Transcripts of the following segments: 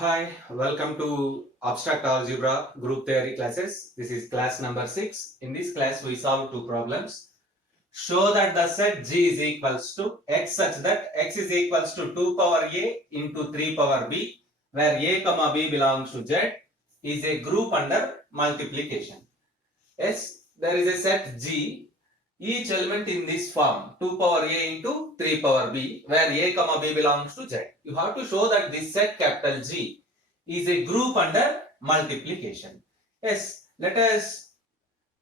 Hi, welcome to Abstract Algebra Group Theory classes. This is class number 6. In this class, we solve two problems. Show that the set G is equals to x such that x is equals to 2 power a into 3 power b, where a comma b belongs to Z, is a group under multiplication. Yes, there is a set G. Each element in this form 2 power a into 3 power b, where a comma b belongs to Z. You have to show that this set capital G is a group under multiplication. Yes, let us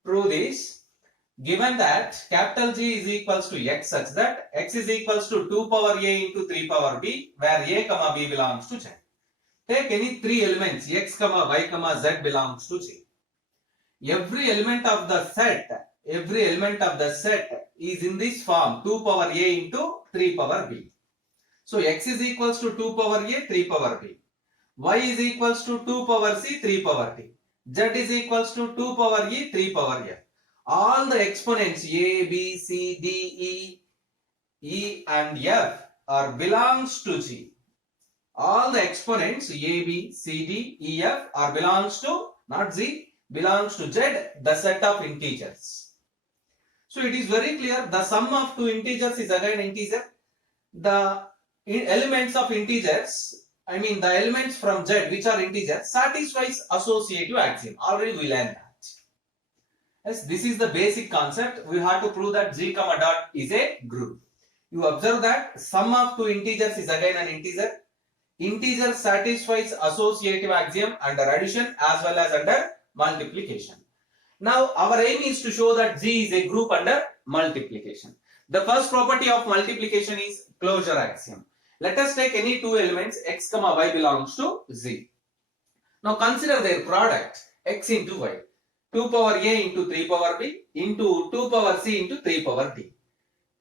prove this. Given that capital G is equals to x such that x is equals to 2 power a into 3 power b, where a comma b belongs to Z. Take any three elements x comma y comma z belongs to G. Every element of the set is in this form 2 power a into 3 power b. So x is equals to 2 power a, 3 power b. Y is equals to 2 power c, 3 power t. Z is equals to 2 power e, 3 power f. All the exponents a, b, c, d, e and f are belongs to G. All the exponents a, b, c, d, e, f are belongs to, not Z, belongs to Z, the set of integers. So it is very clear the sum of two integers is again integer. The elements of integers, the elements from Z which are integers, satisfies associative axiom. Already we learned that. Yes, this is the basic concept. We have to prove that G comma dot is a group. You observe that sum of two integers is again an integer. Integer satisfies associative axiom under addition as well as under multiplication. Now our aim is to show that G is a group under multiplication. The first property of multiplication is closure axiom. Let us take any two elements x comma y belongs to Z. Now consider their product x into y. 2 power a into 3 power b into 2 power c into 3 power d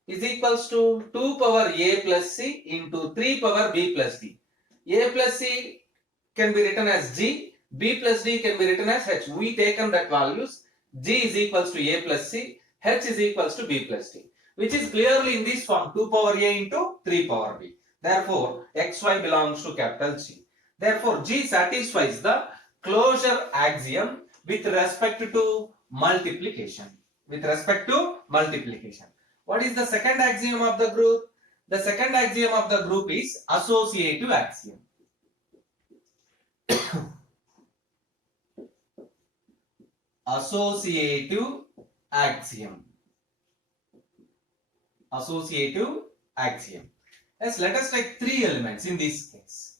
is equals to 2 power a plus c into 3 power b plus d. A plus c can be written as G, b plus d can be written as h. We taken that values. G is equals to a plus c, h is equals to b plus d, which is clearly in this form 2 power a into 3 power b. Therefore, xy belongs to capital G. Therefore, G satisfies the closure axiom with respect to multiplication. With respect to multiplication. What is the second axiom of the group? The second axiom of the group is associative axiom. Associative axiom. Associative axiom. Yes, let us take three elements in this case.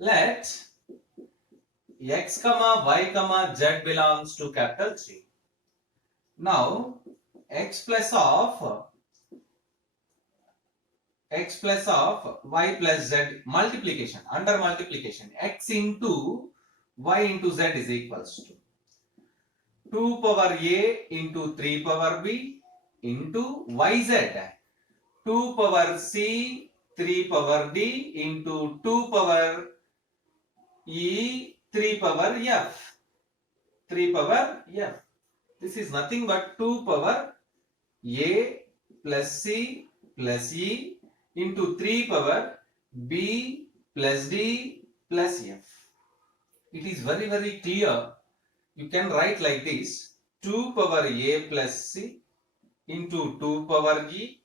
Let x comma y comma z belongs to capital G. Now x plus of y plus z multiplication, under multiplication, x into y into z is equals to 2 power a into 3 power b into yz 2 power c 3 power d into 2 power e 3 power f. 3 power f. This is nothing but 2 power a plus c plus e into 3 power b plus d plus f. It is very clear. You can write like this: 2 power a plus c into 2 power e,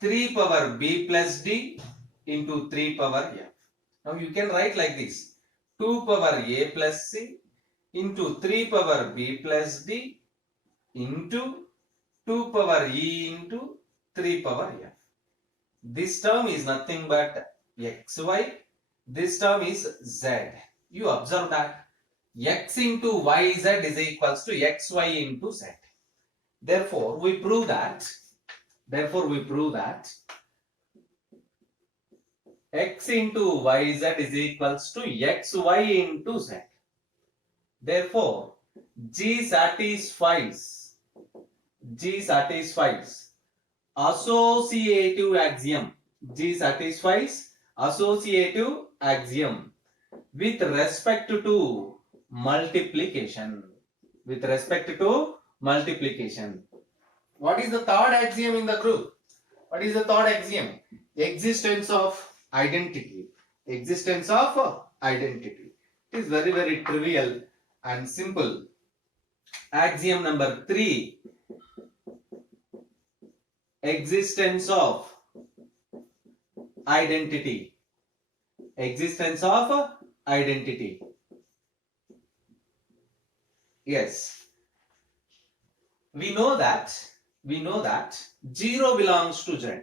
3 power b plus d into 3 power f. Now you can write like this: 2 power a plus c into 3 power b plus d into 2 power e into 3 power f. This term is nothing but xy. This term is z. You observe that x into yz is equals to xy into z. Therefore, we prove that x into yz is equals to xy into z. Therefore, G satisfies associative axiom. G satisfies associative axiom with respect to multiplication. With respect to multiplication. What is the third axiom in the group? What is the third axiom? Existence of identity. Existence of identity. It is very, very trivial and simple. Axiom number 3. Existence of identity. Existence of identity. Yes. We know that 0 belongs to Z.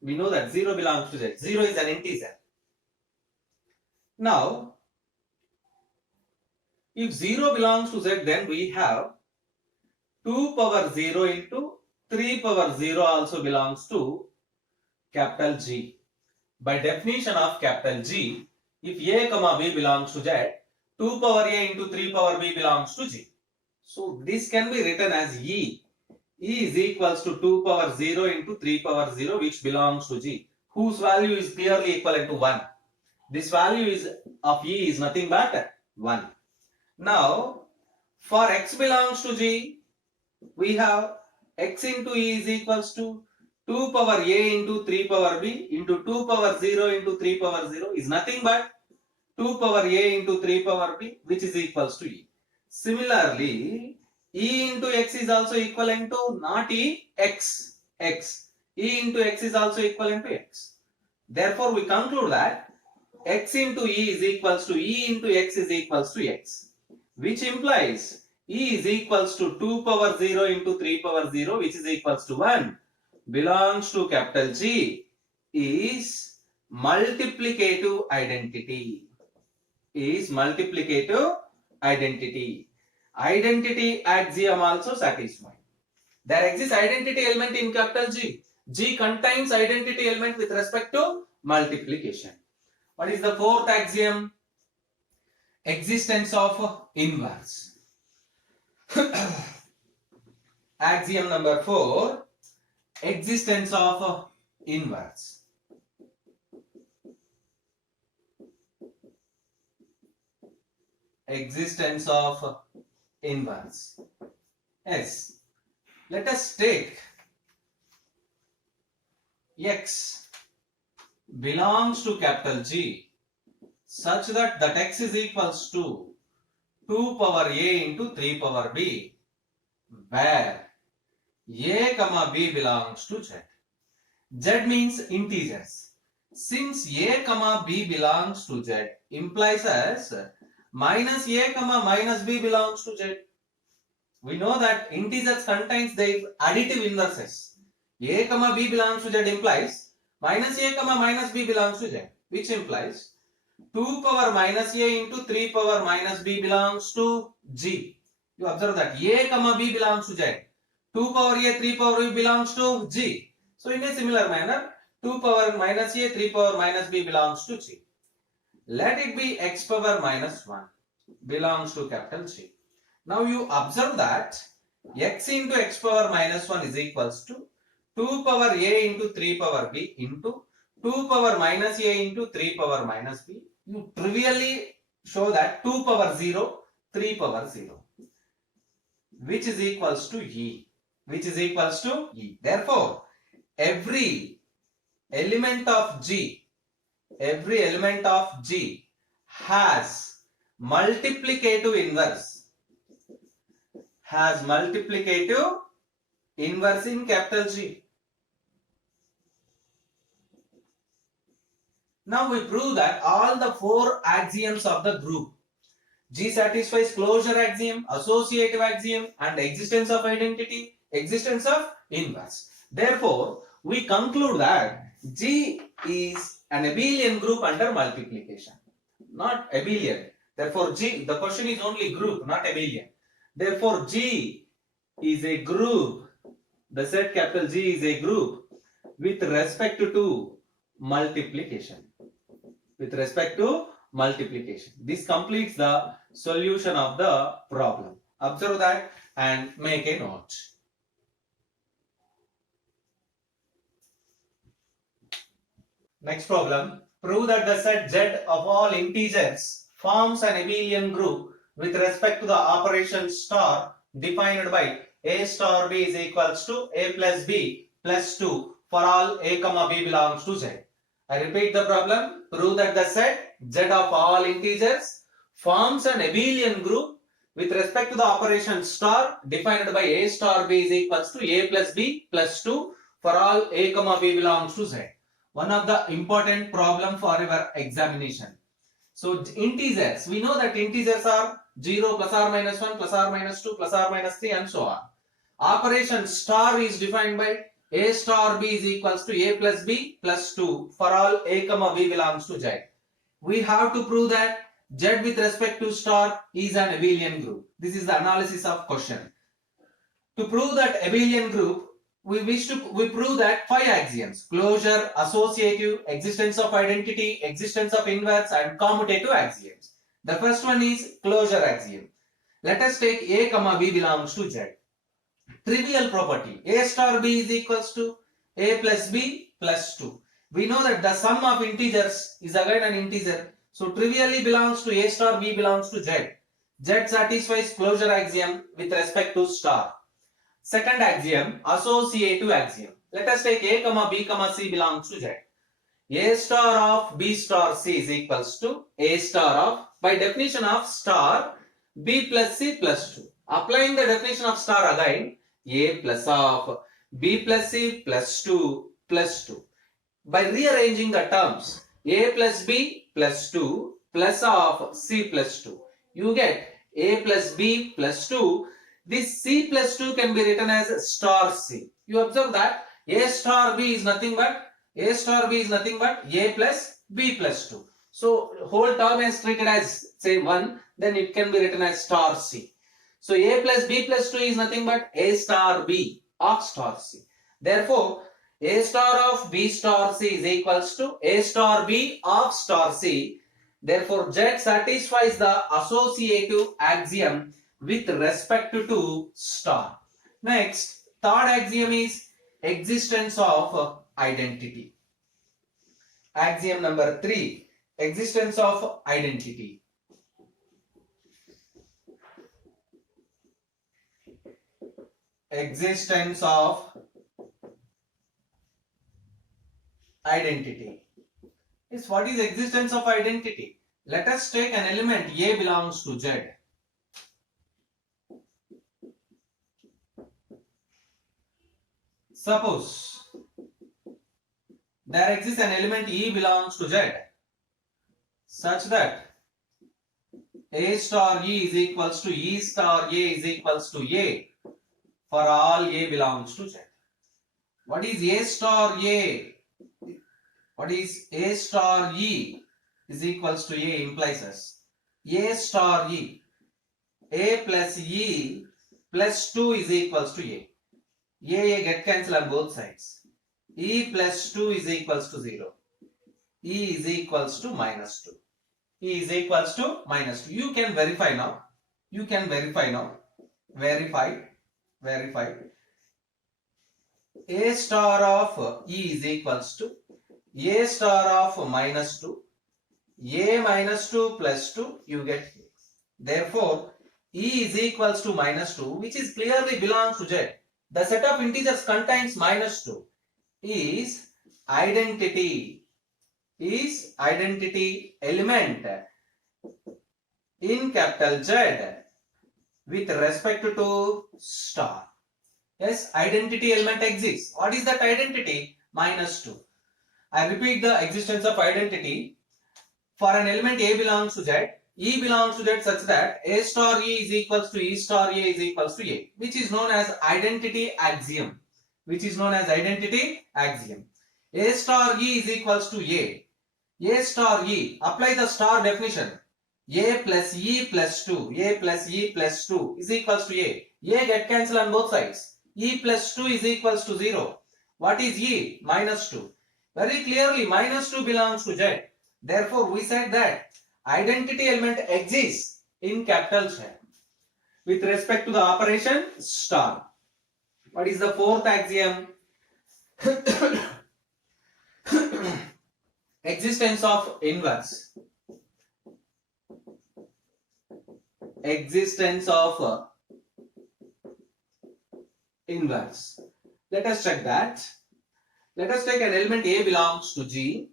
We know that 0 belongs to Z. 0 is an integer. Now, if 0 belongs to Z, then we have 2 power 0 into 3 power 0 also belongs to capital G. By definition of capital G, if A comma B belongs to Z, 2 power A into 3 power B belongs to G. So this can be written as E. E is equals to 2 power 0 into 3 power 0 which belongs to G, whose value is clearly equivalent to 1. This value of E is nothing but 1. Now, for X belongs to G, we have X into E is equals to 2 power A into 3 power B into 2 power 0 into 3 power 0 is nothing but 2 power A into 3 power B, which is equals to E. Similarly, E into X is also equivalent to not E, X. X. E into X is also equivalent to X. Therefore, we conclude that X into E is equals to E into X is equals to X, which implies E is equals to 2 power 0 into 3 power 0, which is equals to 1, belongs to capital G, is multiplicative identity. Is multiplicative identity. Identity axiom also satisfied. There exists identity element in capital G. G contains identity element with respect to multiplication. What is the fourth axiom? Existence of inverse. Axiom number 4. Existence of inverse. Existence of inverse. Yes. Let us take X belongs to capital G such that X is equals to 2 power A into 3 power B, where A comma B belongs to Z. Z means integers. Since A comma B belongs to Z implies as minus A comma minus B belongs to Z. We know that integers contains their additive inverses. A comma B belongs to Z implies minus A comma minus B belongs to Z, which implies 2 power minus A into 3 power minus B belongs to G. You observe that A comma B belongs to Z. 2 power A, 3 power B belongs to G. So in a similar manner, 2 power minus A, 3 power minus B belongs to G. Let it be X power minus 1 belongs to capital G. Now you observe that X into X power minus 1 is equals to 2 power A into 3 power B into 2 power minus A into 3 power minus B. You trivially show that 2 power 0, 3 power 0, which is equals to E. Which is equals to E. Therefore, every element of G has multiplicative inverse. Has multiplicative inverse in capital G. Now we prove that all the 4 axioms of the group G satisfies closure axiom, associative axiom, and existence of identity, existence of inverse. Therefore, we conclude that G is an abelian group under multiplication, not abelian. Therefore, G, the question is only group, not abelian. Therefore, G is a group. The set capital G is a group with respect to multiplication. With respect to multiplication. This completes the solution of the problem. Observe that and make a note. Next problem. Prove that the set Z of all integers forms an abelian group with respect to the operation star defined by A star B is equals to A plus B plus 2 for all A comma B belongs to Z. I repeat the problem. Prove that the set Z of all integers forms an abelian group with respect to the operation star defined by A star B is equals to A plus B plus 2 for all A comma B belongs to Z. One of the important problem for your examination. So integers, we know that integers are 0 plus or minus 1 plus or minus 2 plus or minus 3 and so on. Operation star is defined by A star B is equals to A plus B plus 2 for all A comma B belongs to Z. We have to prove that Z with respect to star is an abelian group. This is the analysis of question. To prove that abelian group, we prove that 5 axioms: closure, associative, existence of identity, existence of inverse and commutative axioms. The first one is closure axiom. Let us take A comma B belongs to Z. Trivial property: A star B is equals to A plus B plus 2. We know that the sum of integers is again an integer. So trivially belongs to A star B belongs to Z. Z satisfies closure axiom with respect to star. Second axiom, associative axiom. Let us take A comma B comma C belongs to Z. A star of B star C is equals to A star of, by definition of star, B plus C plus 2. Applying the definition of star again, A plus of B plus C plus 2 plus 2. By rearranging the terms, A plus B plus 2 plus of C plus 2, you get A plus B plus 2. This C plus 2 can be written as star C. You observe that A star B is nothing but A plus B plus 2. So whole term is treated as say 1, then it can be written as star C. So A plus B plus 2 is nothing but A star B of star C. Therefore, A star of B star C is equals to A star B of star C. Therefore, Z satisfies the associative axiom with respect to star. Next, third axiom is existence of identity. Axiom number 3, existence of identity. Existence of identity. Is what is existence of identity? Let us take an element A belongs to Z. Suppose there exists an element E belongs to Z such that A star E is equals to E star A is equals to A for all A belongs to Z. What is A star A? What is A star E is equals to A implies us. A star E. A plus E plus 2 is equals to A. A get cancelled on both sides. E plus 2 is equals to 0. E is equals to minus 2. E is equals to minus 2. You can verify now. Verify. A star of E is equals to A star of minus 2. A minus 2 plus 2 you get here. Therefore, E is equals to minus 2, which is clearly belongs to Z. The set of integers contains minus 2 is identity element in capital Z with respect to star. Yes, identity element exists. What is that identity? Minus 2. I repeat the existence of identity. For an element A belongs to Z, E belongs to Z such that A star E is equals to E star A is equals to A, which is known as identity axiom. A star E is equals to A. A star E, apply the star definition. A plus E plus 2 is equals to A. A get cancelled on both sides. E plus 2 is equals to 0. What is E? Minus 2. Very clearly minus 2 belongs to Z. Therefore, we said that identity element exists in capital Z with respect to the operation star. What is the fourth axiom? Existence of inverse. Let us check that. Let us take an element A belongs to G.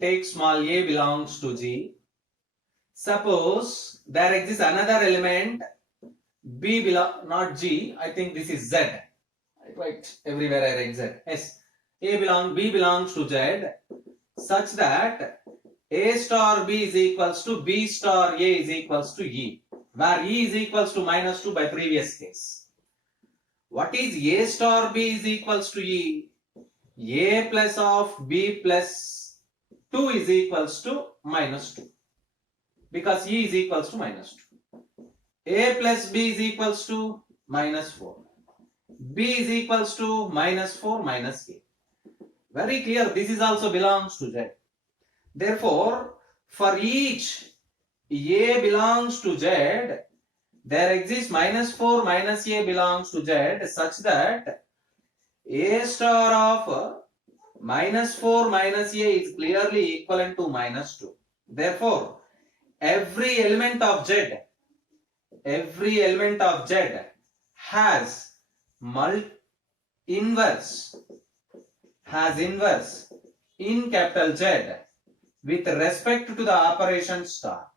take small a belongs to G. Suppose there exists another element B belong not G. I think this is Z. Right, everywhere I write Z. Yes, B belongs to Z, such that A star B is equals to B star A is equals to E, where E is equals to -2 by previous case. What is A star B is equals to E? A plus of B plus 2 is equals to -2, because E is equals to -2. A plus B is equals to -4. B is equals to -4 minus A. Very clear, this is also belongs to Z. Therefore, for each A belongs to Z, there exists -4 minus A belongs to Z, such that A star of -4 minus A is clearly equivalent to -2. Therefore, every element of Z has inverse in capital Z with respect to the operation star.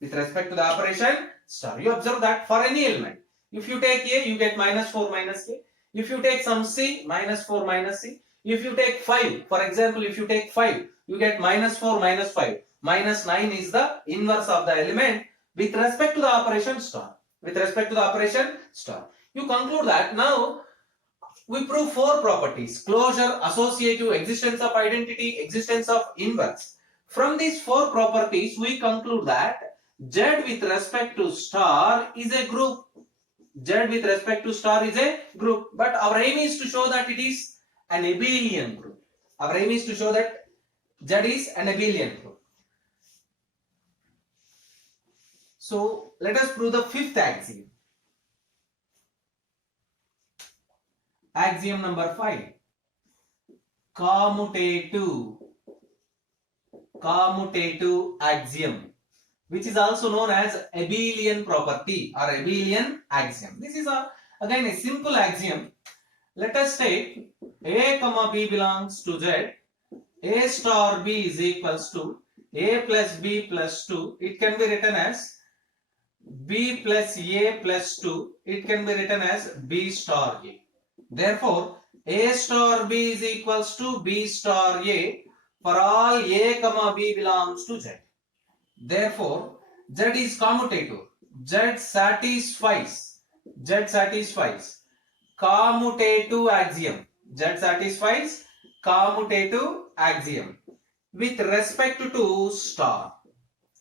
With respect to the operation star, you observe that for any element, if you take A, you get -4 minus A. If you take some C, -4 minus C. If you take 5, for example, if you take 5, you get -4 minus 5. -9 is the inverse of the element with respect to the operation star. With respect to the operation star. You conclude that now we prove 4 properties: closure, associative, existence of identity, existence of inverse. From these 4 properties, we conclude that Z with respect to star is a group. Z with respect to star is a group. But our aim is to show that it is an abelian group. Our aim is to show that Z is an abelian group. So let us prove the 5th axiom. Axiom number 5. Commutative axiom, which is also known as abelian property or abelian axiom. This is again a simple axiom. Let us take A comma B belongs to Z. A star B is equals to A plus B plus 2. It can be written as B plus A plus 2. It can be written as B star A. Therefore, A star B is equals to B star A for all A comma B belongs to Z. Therefore, Z is commutative. Z satisfies commutative axiom. Z satisfies commutative axiom with respect to star.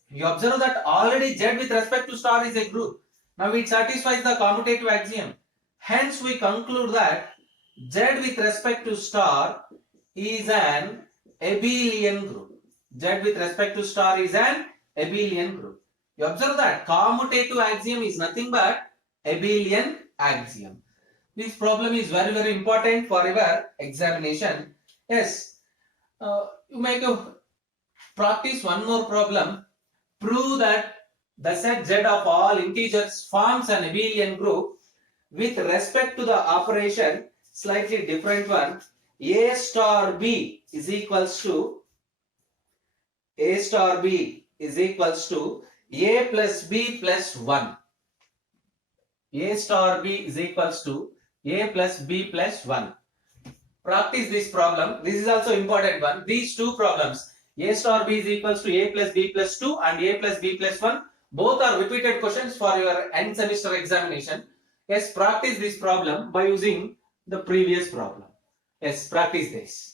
You observe that already Z with respect to star is a group. Now it satisfies the commutative axiom. Hence we conclude that Z with respect to star is an abelian group. Z with respect to star is an abelian group. You observe that commutative axiom is nothing but abelian axiom. This problem is very, very important for your examination. Yes, you make a practice one more problem. Prove that the set Z of all integers forms an abelian group with respect to the operation, slightly different one. A star B is equals to A plus B plus 1. A star B is equals to A plus B plus 1. Practice this problem. This is also important one. These two problems, A star B is equals to A plus B plus 2 and A plus B plus 1, both are repeated questions for your end semester examination. Yes, practice this problem by using the previous problem. Yes, practice this.